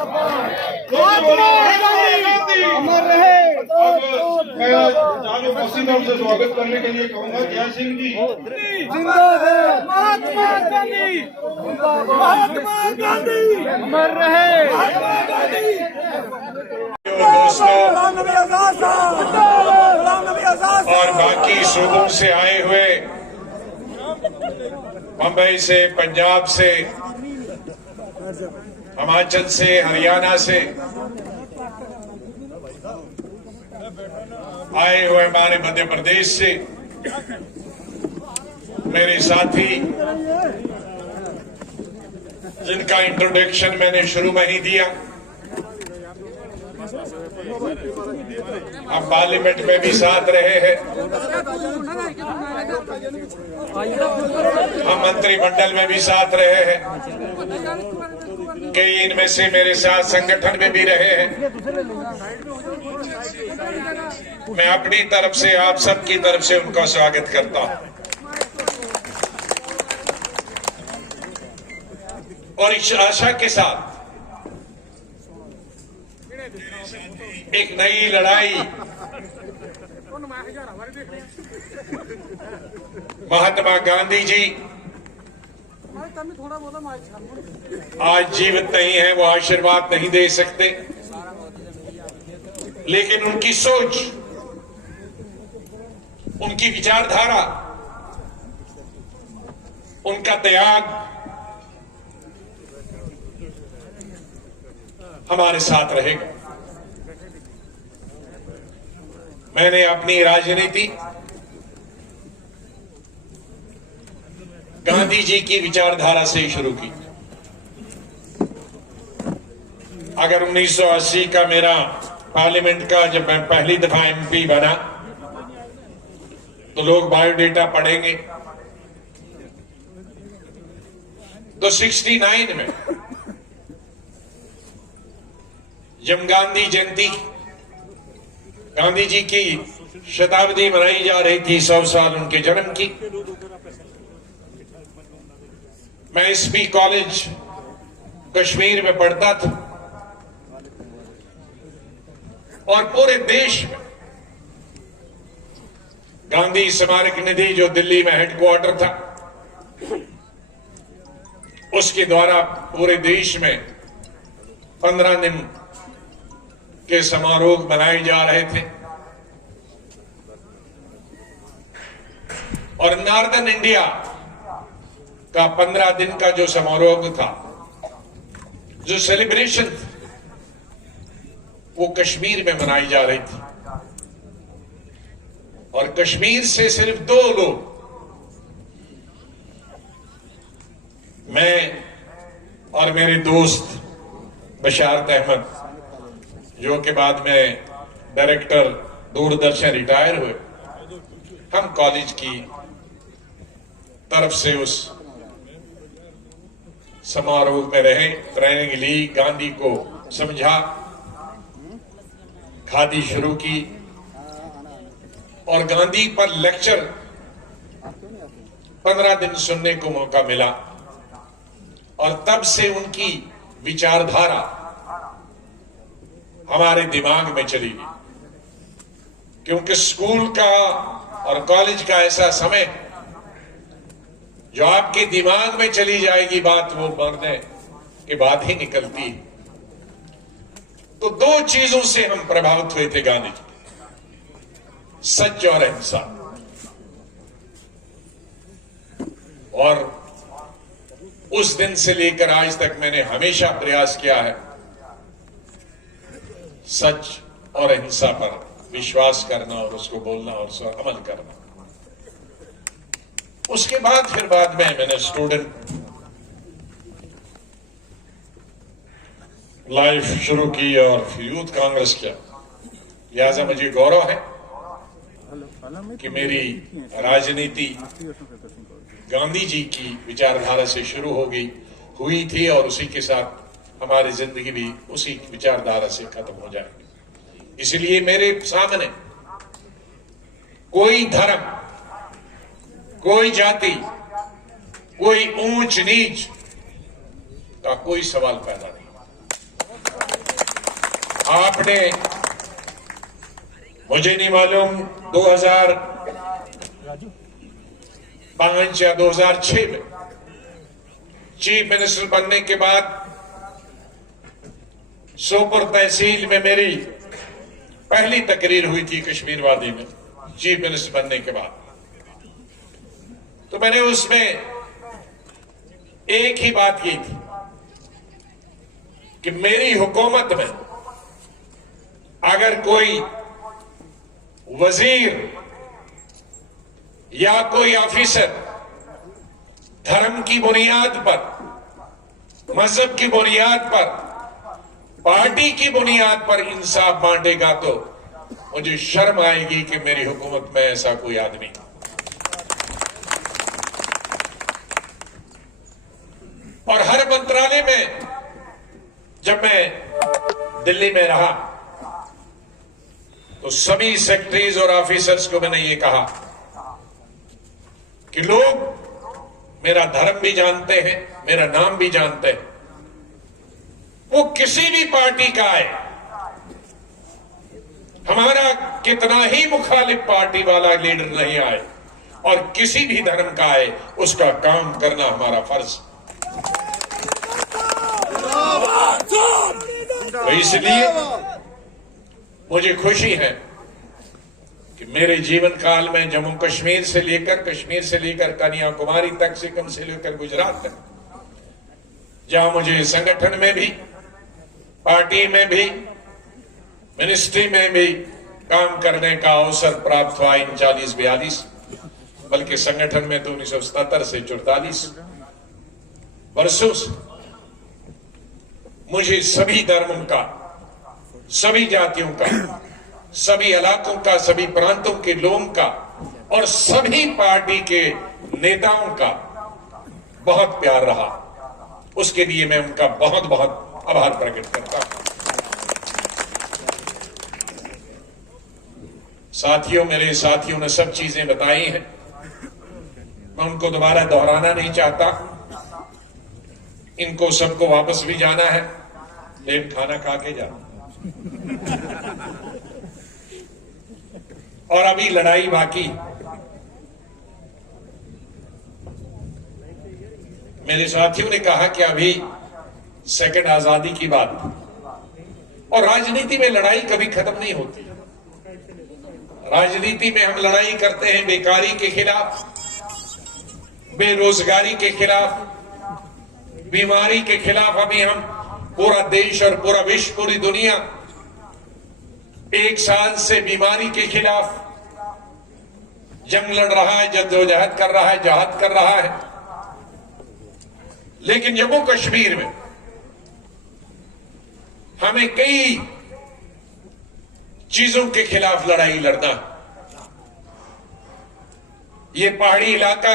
अमर रहे। मैं जानो पसीना से स्वागत करने के लिए कहूँगा जय सिंह जी जिंदाबाद महात्मा गांधी, महात्मा गांधी अमर रहे। दोस्तों और बाकी सूबों से आए हुए, मुंबई से, पंजाब से, हिमाचल से, हरियाणा से आए हुए, हमारे मध्य प्रदेश से मेरे साथी जिनका इंट्रोडक्शन मैंने शुरू में ही दिया, अब पार्लियामेंट में भी साथ रहे हैं, हम मंत्रिमंडल में भी साथ रहे हैं, कई इनमें से मेरे साथ संगठन में भी रहे हैं। मैं अपनी तरफ से, आप सबकी तरफ से उनका स्वागत करता हूं और इस आशा के साथ एक नई लड़ाई महात्मा गांधी जी आज जीवित नहीं है, वो आशीर्वाद नहीं दे सकते, लेकिन उनकी सोच, उनकी विचारधारा, उनका त्याग हमारे साथ रहेगा। मैंने अपनी राजनीति गांधी जी की विचारधारा से शुरू की। अगर 1980 का मेरा पार्लियामेंट का, जब मैं पहली दफा एमपी बना, तो लोग बायोडेटा पढ़ेंगे तो 69 में जब गांधी जयंती, गांधी जी की शताब्दी मनाई जा रही थी, 100 साल उनके जन्म की, मैं एसपी कॉलेज कश्मीर में पढ़ता था और पूरे देश में गांधी स्मारक निधि, जो दिल्ली में हेडक्वार्टर था, उसके द्वारा पूरे देश में 15 दिन के समारोह मनाए जा रहे थे और नॉर्दर्न इंडिया का 15 दिन का जो समारोह था, जो सेलिब्रेशन थी, वो कश्मीर में मनाई जा रही थी और कश्मीर से सिर्फ 2 लोग, मैं और मेरे दोस्त बशारत अहमद, जो के बाद में डायरेक्टर दूरदर्शन रिटायर हुए, हम कॉलेज की तरफ से उस समारोह में रहे, ट्रेनिंग ली, गांधी को समझा, खादी शुरू की और गांधी पर लेक्चर 15 दिन सुनने को मौका मिला और तब से उनकी विचारधारा हमारे दिमाग में चली गई, क्योंकि स्कूल का और कॉलेज का ऐसा समय जो आपके दिमाग में चली जाएगी बात, वो मरने के बाद ही निकलती है। तो 2 चीजों से हम प्रभावित हुए थे गांधी जी, सच और अहिंसा। और उस दिन से लेकर आज तक मैंने हमेशा प्रयास किया है सच और अहिंसा पर विश्वास करना और उसको बोलना और उस पर अमल करना। उसके बाद फिर बाद में मैंने स्टूडेंट लाइफ शुरू की और यूथ कांग्रेस किया। लिहाजा मुझे गौरव है कि मेरी राजनीति गांधी जी की विचारधारा से शुरू हुई थी और उसी के साथ हमारी जिंदगी भी उसी विचारधारा से खत्म हो जाएगी। इसलिए मेरे सामने कोई धर्म, कोई जाति, कोई ऊंच नीच का कोई सवाल पैदा नहीं। आपने, मुझे नहीं मालूम 2005 या 2006 में चीफ मिनिस्टर बनने के बाद सोपुर तहसील में मेरी पहली तकरीर हुई थी कश्मीर वादी में चीफ मिनिस्टर बनने के बाद। तो मैंने उसमें एक ही बात की थी कि मेरी हुकूमत में अगर कोई वजीर या कोई ऑफिसर धर्म की बुनियाद पर, मजहब की बुनियाद पर, पार्टी की बुनियाद पर इंसाफ बांटेगा तो मुझे शर्म आएगी कि मेरी हुकूमत में ऐसा कोई आदमी। और हर मंत्रालय में जब मैं दिल्ली में रहा तो सभी सेक्रेटरीज और ऑफिसर्स को मैंने ये कहा कि लोग मेरा धर्म भी जानते हैं, मेरा नाम भी जानते हैं। वो किसी भी पार्टी का आए, हमारा कितना ही मुखालिफ पार्टी वाला लीडर नहीं आए और किसी भी धर्म का आए, उसका काम करना हमारा फर्ज। तो इसलिए मुझे खुशी है कि मेरे जीवन काल में जम्मू कश्मीर से लेकर कन्याकुमारी तक, सिक्किम से लेकर गुजरात तक, जहां मुझे संगठन में भी, पार्टी में भी, मिनिस्ट्री में भी काम करने का अवसर प्राप्त हुआ इन 40-42, बल्कि संगठन में तो 1977 से 44 वर्षों से मुझे सभी धर्मों का, सभी जातियों का, सभी इलाकों का, सभी प्रांतों के लोगों का और सभी पार्टी के नेताओं का बहुत प्यार रहा। उसके लिए मैं उनका बहुत बहुत आभार प्रकट करता हूं। साथियों, मेरे साथियों ने सब चीजें बताई हैं, मैं उनको दोबारा दोहराना नहीं चाहता। इनको सबको वापस भी जाना है, लेकिन खाना खा के जाना। और अभी लड़ाई बाकी। मेरे साथियों ने कहा कि अभी सेकंड आजादी की बात, और राजनीति में लड़ाई कभी खत्म नहीं होती। राजनीति में हम लड़ाई करते हैं बेकारी के खिलाफ, बेरोजगारी के खिलाफ, बीमारी के खिलाफ। अभी हम पूरा देश और पूरा विश्व, पूरी दुनिया 1 साल से बीमारी के खिलाफ जंग लड़ रहा है, जद्दोजहद कर रहा है, जहाद कर रहा है। लेकिन जम्मू कश्मीर में हमें कई चीजों के खिलाफ लड़ाई लड़ना। ये पहाड़ी इलाका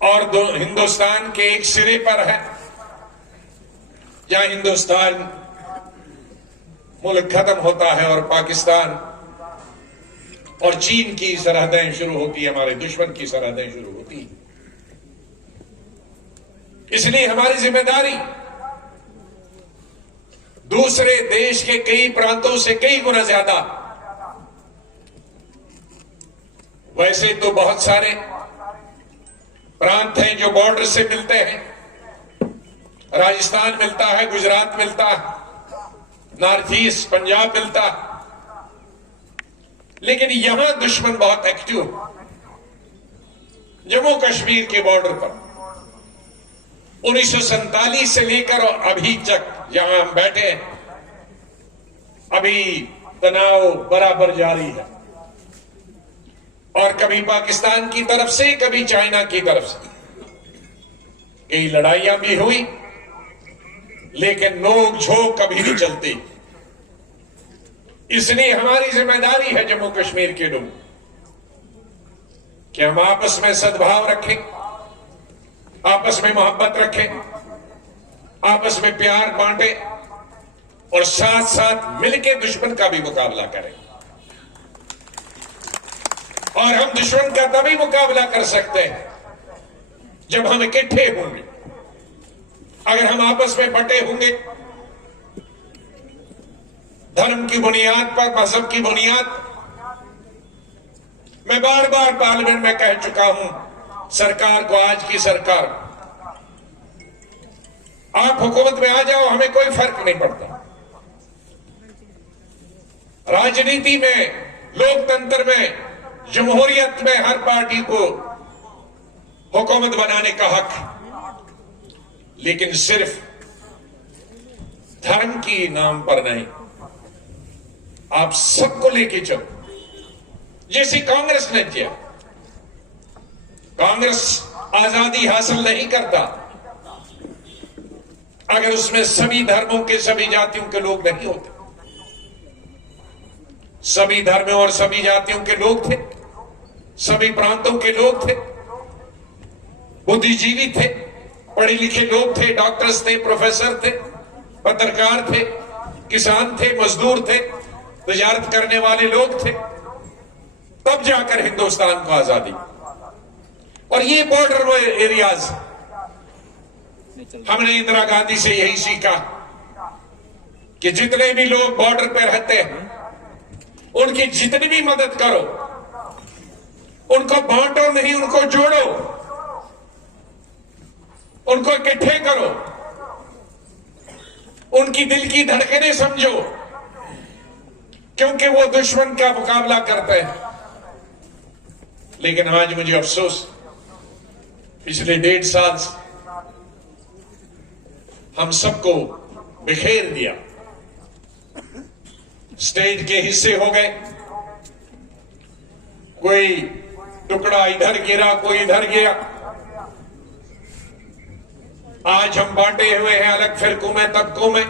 और हिंदुस्तान के एक सिरे पर है, जहां हिंदुस्तान मुल्क खत्म होता है और पाकिस्तान और चीन की सरहदें शुरू होती है, हमारे दुश्मन की सरहदें शुरू होती है। इसलिए हमारी जिम्मेदारी दूसरे देश के कई प्रांतों से कई गुना ज्यादा। वैसे तो बहुत सारे प्रांत हैं जो बॉर्डर से मिलते हैं, राजस्थान मिलता है, गुजरात मिलता है, नॉर्थ ईस्ट पंजाब मिलता है, लेकिन यहां दुश्मन बहुत एक्टिव। जम्मू कश्मीर के बॉर्डर पर 1947 से लेकर और अभी तक जहां हम बैठे हैं, अभी तनाव बराबर जारी है। और कभी पाकिस्तान की तरफ से, कभी चाइना की तरफ से कई लड़ाइयां भी हुई, लेकिन नोक झोंक कभी नहीं चलती। इसलिए हमारी जिम्मेदारी है जम्मू कश्मीर के लोग कि हम आपस में सद्भाव रखें, आपस में मोहब्बत रखें, आपस में प्यार बांटें और साथ साथ मिलकर दुश्मन का भी मुकाबला करें। और हम दुश्मन का तभी मुकाबला कर सकते हैं जब हम इकट्ठे होंगे। अगर हम आपस में बटे होंगे, धर्म की बुनियाद पर, मजहब की बुनियाद। मैं बार बार पार्लियामेंट में कह चुका हूं सरकार को, आज की सरकार, आप हुकूमत में आ जाओ, हमें कोई फर्क नहीं पड़ता। राजनीति में, लोकतंत्र में, जमहूरियत में हर पार्टी को हुकूमत बनाने का हक है, लेकिन सिर्फ धर्म की नाम पर नहीं। आप सबको लेके चलो, जैसे कांग्रेस ने किया। कांग्रेस आजादी हासिल नहीं करता अगर उसमें सभी धर्मों के, सभी जातियों के लोग नहीं होते। सभी धर्मों और सभी जातियों के लोग थे, सभी प्रांतों के लोग थे, बुद्धिजीवी थे, पढ़े लिखे लोग थे, डॉक्टर्स थे, प्रोफेसर थे, पत्रकार थे, किसान थे, मजदूर थे, तजारत करने वाले लोग थे। तब जाकर हिंदुस्तान को आजादी। और ये बॉर्डर एरियाज, हमने इंदिरा गांधी से यही सीखा कि जितने भी लोग बॉर्डर पर रहते हैं उनकी जितनी भी मदद करो, उनको बांटो नहीं, उनको जोड़ो, उनको इकट्ठे करो, उनकी दिल की धड़कनें समझो, क्योंकि वो दुश्मन का मुकाबला करते हैं। लेकिन आज मुझे अफसोस, पिछले 1.5 साल से हम सबको बिखेर दिया, स्टेट के हिस्से हो गए, कोई टुकड़ा इधर गिरा, कोई इधर गिरा। आज हम बांटे हुए हैं अलग फिरकों में, तबकों में।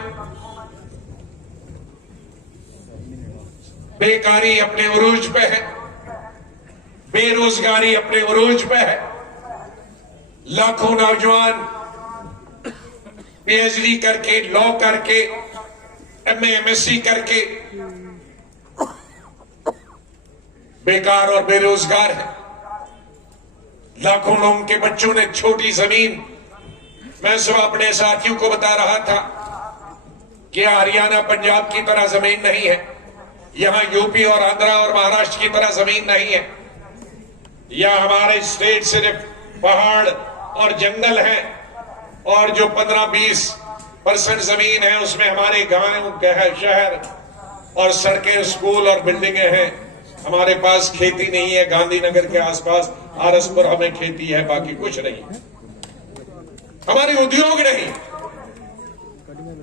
बेकारी अपने उरूज पे है, बेरोजगारी अपने उरूज पे है। लाखों नौजवान पीएचडी करके, लॉ करके, एमए एमएससी करके बेकार और बेरोजगार है। लाखों लोगों के बच्चों ने छोटी जमीन, मैं सुबह अपने साथियों को बता रहा था कि हरियाणा पंजाब की तरह जमीन नहीं है, यहां यूपी और आंध्रा और महाराष्ट्र की तरह जमीन नहीं है। यह हमारे स्टेट सिर्फ पहाड़ और जंगल है, और जो 15-20% जमीन है उसमें हमारे गांव, शहर और सड़कें, स्कूल और बिल्डिंगें हैं। हमारे पास खेती नहीं है। गांधीनगर के आसपास आरसपुर हमें खेती है, बाकी कुछ नहीं। हमारे उद्योग नहीं,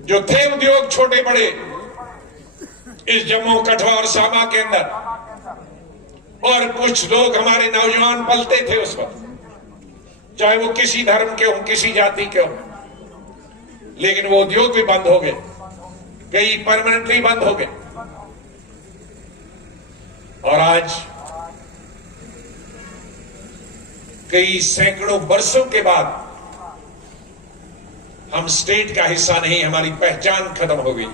जो थे उद्योग छोटे बड़े इस जम्मू कठुआ और सामा के अंदर, और कुछ लोग हमारे नौजवान पलते थे उस वक्त, चाहे वो किसी धर्म के हों, किसी जाति के हों, लेकिन वो उद्योग भी बंद हो गए, कई परमानेंटली बंद हो गए। और आज कई सैकड़ों वर्षों के बाद हम स्टेट का हिस्सा नहीं, हमारी पहचान खत्म हो गई।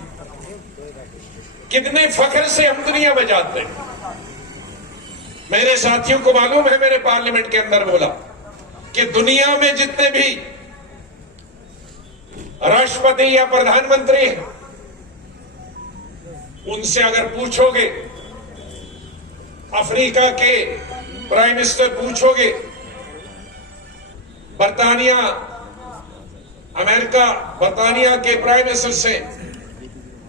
कितने फख्र से हम दुनिया में जाते हैं। मेरे साथियों को मालूम है, मेरे पार्लियामेंट के अंदर बोला कि दुनिया में जितने भी राष्ट्रपति या प्रधानमंत्री हैं, उनसे अगर पूछोगे, अफ्रीका के प्राइम मिनिस्टर पूछोगे, बर्तानिया, अमेरिका, बर्तानिया के प्राइम मिनिस्टर से,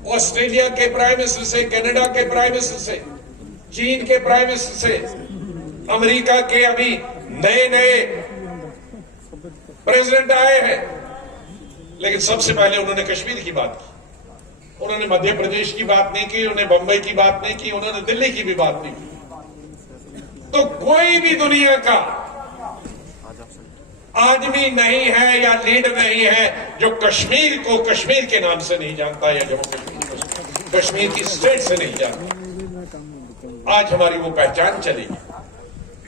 ऑस्ट्रेलिया के प्राइम मिनिस्टर से, कनाडा के प्राइम मिनिस्टर से, चीन के प्राइम मिनिस्टर से, अमेरिका के अभी नए नए प्रेसिडेंट आए हैं, लेकिन सबसे पहले उन्होंने कश्मीर की बात की, उन्होंने मध्य प्रदेश की बात नहीं की, उन्होंने बंबई की बात नहीं की, उन्होंने दिल्ली की भी बात नहीं की। तो कोई भी दुनिया का आदमी नहीं है या लीडर नहीं है जो कश्मीर को कश्मीर के नाम से नहीं जानता, या जम्मू कश्मीर की स्टेट से नहीं जानता। आज हमारी वो पहचान चली,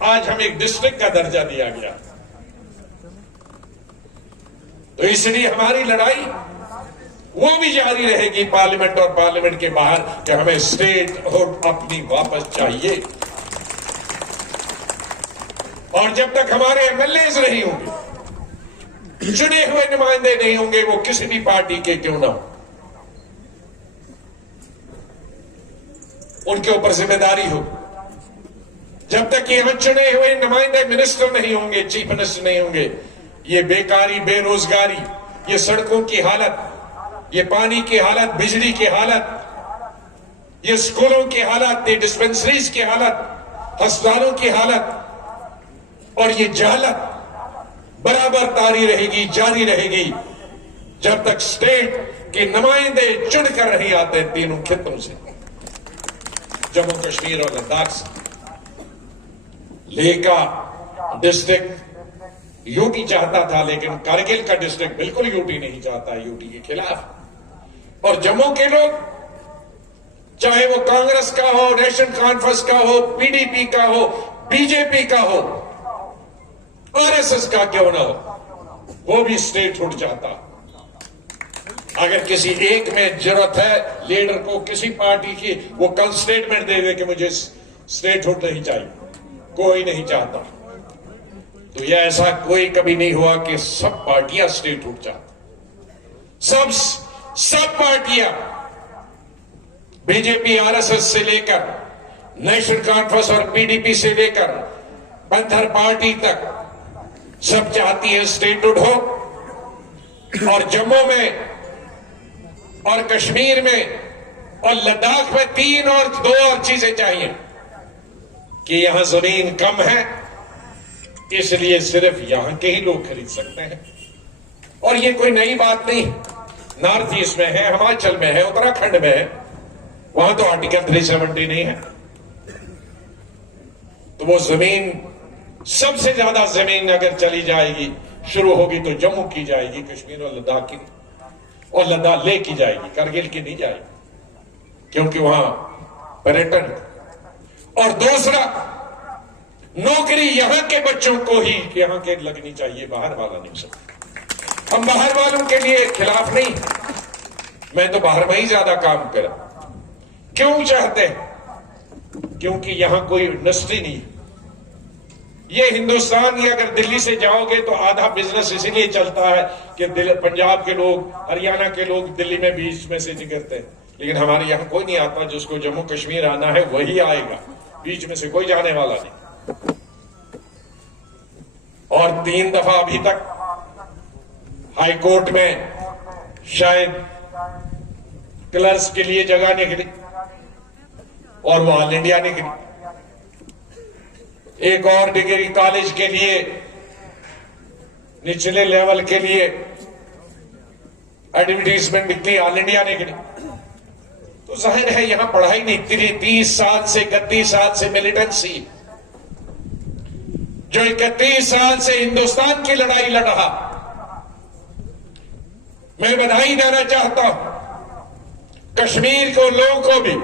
आज हमें एक डिस्ट्रिक्ट का दर्जा दिया गया। तो इसलिए हमारी लड़ाई वो भी जारी रहेगी पार्लियामेंट और पार्लियामेंट के बाहर कि हमें स्टेट और अपनी वापस चाहिए। और जब तक हमारे एमएलए नहीं होंगे, चुने हुए नुमाइंदे नहीं होंगे, वो किसी भी पार्टी के क्यों ना हो, उनके ऊपर जिम्मेदारी हो। जब तक यहां चुने हुए नुमाइंदे मिनिस्टर नहीं होंगे, चीफ मिनिस्टर नहीं होंगे, ये बेकारी, बेरोजगारी, ये सड़कों की हालत, ये पानी की हालत, बिजली की हालत, ये स्कूलों की हालत, ये डिस्पेंसरीज की हालत, अस्पतालों की हालत और ये जहालत बराबर जारी रहेगी जब तक स्टेट के नुमाइंदे चुनकर नहीं आते तीनों खित्तों से, जम्मू कश्मीर और लद्दाख से। लेह का डिस्ट्रिक्ट यूटी चाहता था, लेकिन कारगिल का डिस्ट्रिक्ट बिल्कुल यूटी नहीं चाहता, यूटी के खिलाफ। और जम्मू के लोग, चाहे वो कांग्रेस का हो, नेशनल कॉन्फ्रेंस का हो, पीडीपी का हो, बीजेपी का हो, आरएसएस का क्यों ना हो, वो भी स्टेटहुड चाहता। अगर किसी एक में जरूरत है लीडर को किसी पार्टी की, वो कल स्टेटमेंट दे दे कि मुझे स्टेटहुड नहीं चाहिए, कोई नहीं चाहता। तो यह ऐसा कोई कभी नहीं हुआ कि सब पार्टियां स्टेटहुड चाहती। सब पार्टियां, बीजेपी आरएसएस से लेकर नेशनल कॉन्फ्रेंस और पीडीपी से लेकर पंथर पार्टी तक, सब चाहती है स्टेटहुड हो। और जम्मू में और कश्मीर में और लद्दाख में दो और चीजें चाहिए कि यहां जमीन कम है, इसलिए सिर्फ यहां के ही लोग खरीद सकते हैं। और ये कोई नई बात नहीं, नॉर्थ ईस्ट में है, हिमाचल में है, उत्तराखंड में है, वहां तो आर्टिकल 370 नहीं है। तो वो जमीन, सबसे ज्यादा जमीन अगर चली जाएगी, शुरू होगी तो जम्मू की जाएगी, कश्मीर और लद्दाख की, और लद्दाख लेह की जाएगी, कारगिल की नहीं जाएगी, क्योंकि वहां पर्यटन। और दूसरा, नौकरी यहां के बच्चों को ही यहां के लगनी चाहिए, बाहर वाला नहीं सकता। हम बाहर वालों के लिए खिलाफ नहीं, मैं तो बाहर में ही ज्यादा काम करा। क्यों चाहते हैं? क्योंकि यहां कोई इंडस्ट्री नहीं। ये हिंदुस्तान, ये अगर दिल्ली से जाओगे तो आधा बिजनेस इसीलिए चलता है कि पंजाब के लोग, हरियाणा के लोग दिल्ली में बीच में से निकलते हैं, लेकिन हमारे यहां कोई नहीं आता। जिसको जम्मू कश्मीर आना है वही आएगा, बीच में से कोई जाने वाला नहीं। और 3 दफा अभी तक हाई कोर्ट में शायद क्लर्क्स के लिए जगह निकली और वो ऑल इंडिया निकली। एक और डिग्री कॉलेज के लिए, निचले लेवल के लिए एडवर्टीजमेंट निकली, ऑल इंडिया निकली। तो जाहिर है यहां पढ़ाई नहीं, 30 साल से 31 साल से मिलिटेंसी, जो 31 साल से हिंदुस्तान की लड़ाई लड़ रहा, मैं बधाई देना चाहता हूं कश्मीर के लोगों को भी,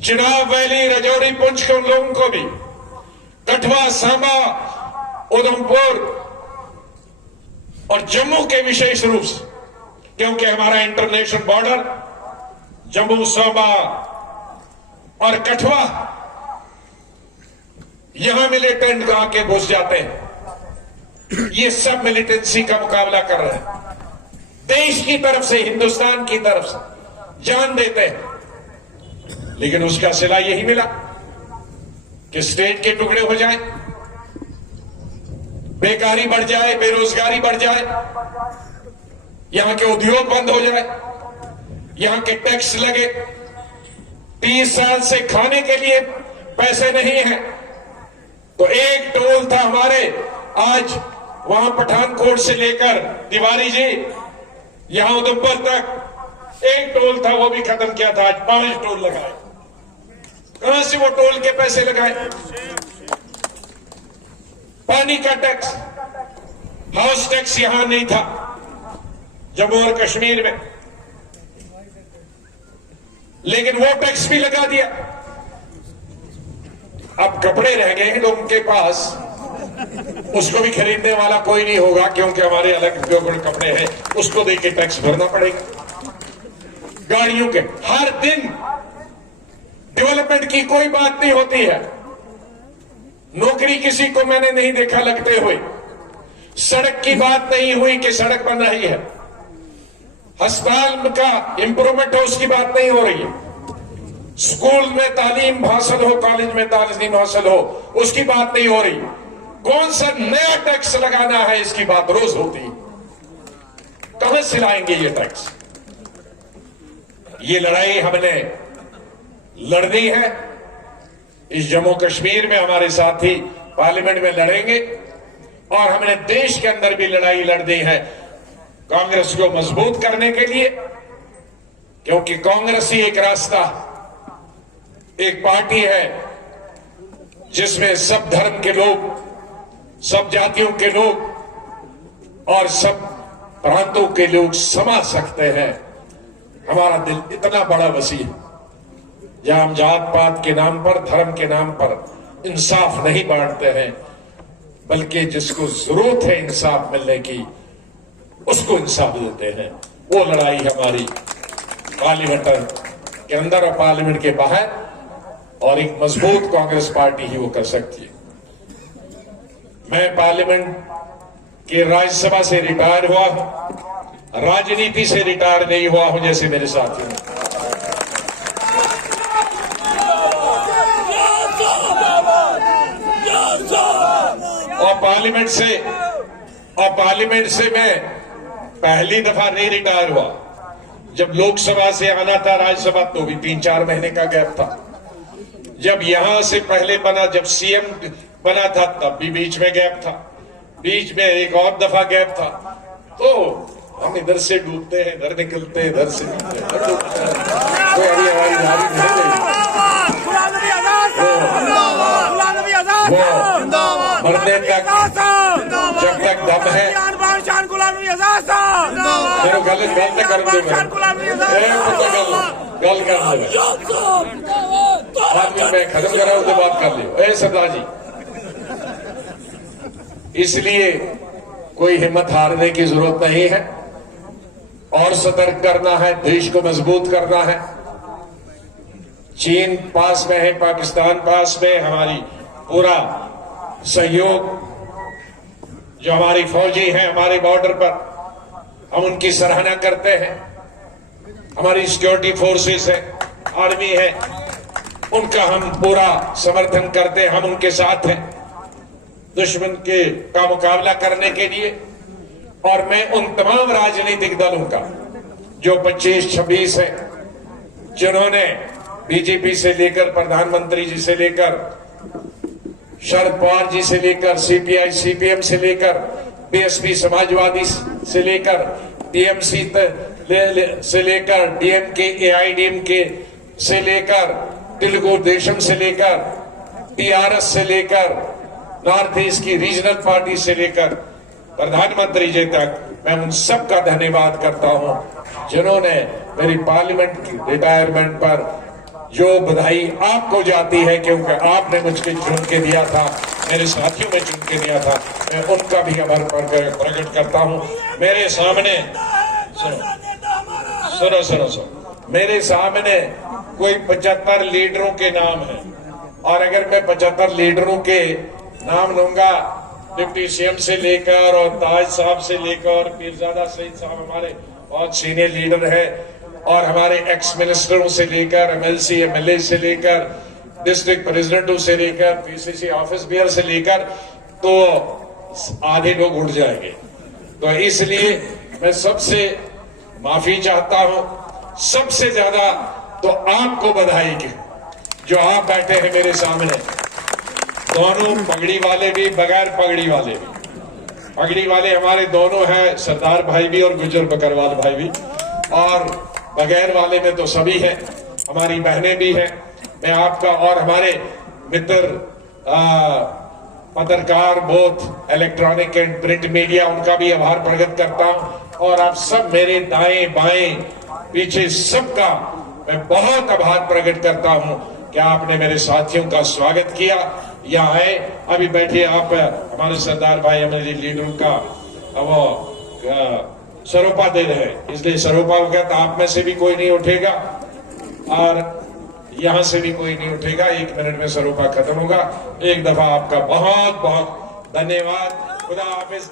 चिनाब वैली, राजौरी, पुंछ के लोगों को भी, कठुआ, सांबा, उधमपुर और जम्मू के विशेष रूप से, क्योंकि हमारा इंटरनेशनल बॉर्डर जम्मू, सांबा और कठुआ, यहां मिलिटेंट आके घुस जाते हैं। ये सब मिलिटेंसी का मुकाबला कर रहे हैं, देश की तरफ से, हिंदुस्तान की तरफ से जान देते हैं, लेकिन उसका सिला यही मिला कि स्टेट के टुकड़े हो जाए, बेकारी बढ़ जाए, बेरोजगारी बढ़ जाए, यहां के उद्योग बंद हो जाए, यहां के टैक्स लगे। 30 साल से खाने के लिए पैसे नहीं है, तो एक टोल था हमारे, आज वहां पठानकोट से लेकर तिवारी जी यहां उधमपुर तक एक टोल था, वो भी खत्म किया था, आज 5 टोल लगाए। कहां से वो टोल के पैसे लगाए? पानी का टैक्स, हाउस टैक्स यहां नहीं था जम्मू और कश्मीर में, लेकिन वो टैक्स भी लगा दिया। अब कपड़े रह गए हैं लोगों के पास, उसको भी खरीदने वाला कोई नहीं होगा, क्योंकि हमारे अलग कपड़े हैं, उसको देके टैक्स भरना पड़ेगा। गाड़ियों के हर दिन डेवलपमेंट की कोई बात नहीं होती है, नौकरी किसी को मैंने नहीं देखा लगते हुए, सड़क की बात नहीं हुई कि सड़क बन रही है, अस्पताल का इंप्रूवमेंट हो उसकी बात नहीं हो रही है, स्कूल में तालीम हासिल हो, कॉलेज में तालीम हासिल हो, उसकी बात नहीं हो रही। कौन सा नया टैक्स लगाना है इसकी बात रोज होती। कहां से लाएंगे ये टैक्स? ये लड़ाई हमने लड़नी है। इस जम्मू कश्मीर में हमारे साथी पार्लियामेंट में लड़ेंगे और हमने देश के अंदर भी लड़ाई लड़नी है कांग्रेस को मजबूत करने के लिए, क्योंकि कांग्रेस ही एक रास्ता, एक पार्टी है जिसमें सब धर्म के लोग, सब जातियों के लोग और सब प्रांतों के लोग समा सकते हैं। हमारा दिल इतना बड़ा वसी है जहां हम जात पात के नाम पर, धर्म के नाम पर इंसाफ नहीं बांटते हैं, बल्कि जिसको जरूरत है इंसाफ मिलने की उसको इंसाफ देते हैं। वो लड़ाई हमारी पार्लियामेंट के अंदर और पार्लियामेंट के बाहर, और एक मजबूत कांग्रेस पार्टी ही वो कर सकती है। मैं पार्लियामेंट के राज्यसभा से रिटायर हुआ हूं, राजनीति से रिटायर नहीं हुआ हूं जैसे मेरे साथियों ने। और पार्लियामेंट से मैं पहली दफा नहीं रिटायर हुआ। जब लोकसभा से आना था राज्यसभा तो भी 3-4 महीने का गैप था। जब यहां से पहले बना, जब सीएम बना था तब भी बीच में गैप था, बीच में एक और दफा गैप था। तो हम इधर से डूबते हैं, इधर निकलते हैं, इधर से तो अभी हमारी नारी नहीं गई। मरने तक जब तक दम है मेरे गलत कर दे, गल कर दे, मैं खत्म कर रहा हूं तो बात कर लियो सरदार जी। इसलिए कोई हिम्मत हारने की जरूरत नहीं है और सतर्क करना है, देश को मजबूत करना है। चीन पास में है, पाकिस्तान पास में, हमारी पूरा सहयोग, जो हमारी फौजी हैं हमारे बॉर्डर पर, हम उनकी सराहना करते हैं। हमारी सिक्योरिटी फोर्सेस है, आर्मी है, उनका हम पूरा समर्थन करते हैं, हम उनके साथ हैं दुश्मन का मुकाबला करने के लिए। और मैं उन तमाम राजनीतिक दलों का जो 25-26 है, जिन्होंने बीजेपी से लेकर प्रधानमंत्री जी से लेकर शरद पवार जी से लेकर सीपीआई सीपीएम से लेकर बीएसपी समाजवादी से लेकर टीएमसी से लेकर डीएमके एआईडीएमके से लेकर तेलुगु देशम से लेकर टीआरएस से लेकर नॉर्थ ईस्ट की रीजनल पार्टी से लेकर प्रधानमंत्री जी तक, मैं उन सब का धन्यवाद करता हूं जिन्होंने मेरी पार्लियामेंट की रिटायरमेंट पर जो बधाई आपको जाती है, क्योंकि आपने मुझे चुन के दिया था, मेरे साथियों ने चुन के दिया था, मैं उनका भी आभार प्रकट करता हूं। मेरे सामने सुनो, मेरे सामने कोई 75 लीडरों के नाम है, और अगर मैं 75 लीडरों के नाम लूंगा, डिप्टी सीएम से लेकर और ताज साहब से लेकर पीरजादा सईद साहब हमारे बहुत सीनियर लीडर है, और हमारे एक्स मिनिस्टरों से लेकर एमएलसी एमएलए से लेकर डिस्ट्रिक्ट प्रेसिडेंटों से लेकर पीसीसी ऑफिस बेयर से लेकर, तो आधे लोग उड़ जाएंगे। तो इसलिए मैं सबसे माफी चाहता हूं, सबसे ज्यादा तो आपको बधाई की जो आप बैठे हैं मेरे सामने, दोनों पगड़ी वाले भी बगैर पगड़ी वाले भी। पगड़ी वाले हमारे दोनों हैं, सरदार भाई भी और गुजर बकरवाल भाई भी, और बगैर वाले में तो सभी हैं, हमारी बहनें भी हैं। मैं आपका और हमारे मित्र पत्रकार, both electronic and print media, उनका भी आभार प्रकट करता हूं। और आप सब मेरे दाएं बाएं पीछे सबका मैं बहुत आभार प्रकट करता हूं कि आपने मेरे साथियों का स्वागत किया, यहाँ आए। अभी बैठे आप हमारे सरदार भाई हमारे लीडरों का वो सरोपा दे रहे हैं, इसलिए सरोपा हो गया तो आप में से भी कोई नहीं उठेगा और यहां से भी कोई नहीं उठेगा। 1 मिनट में सरोपा खत्म होगा। एक दफा आपका बहुत बहुत धन्यवाद। खुदा हाफिज।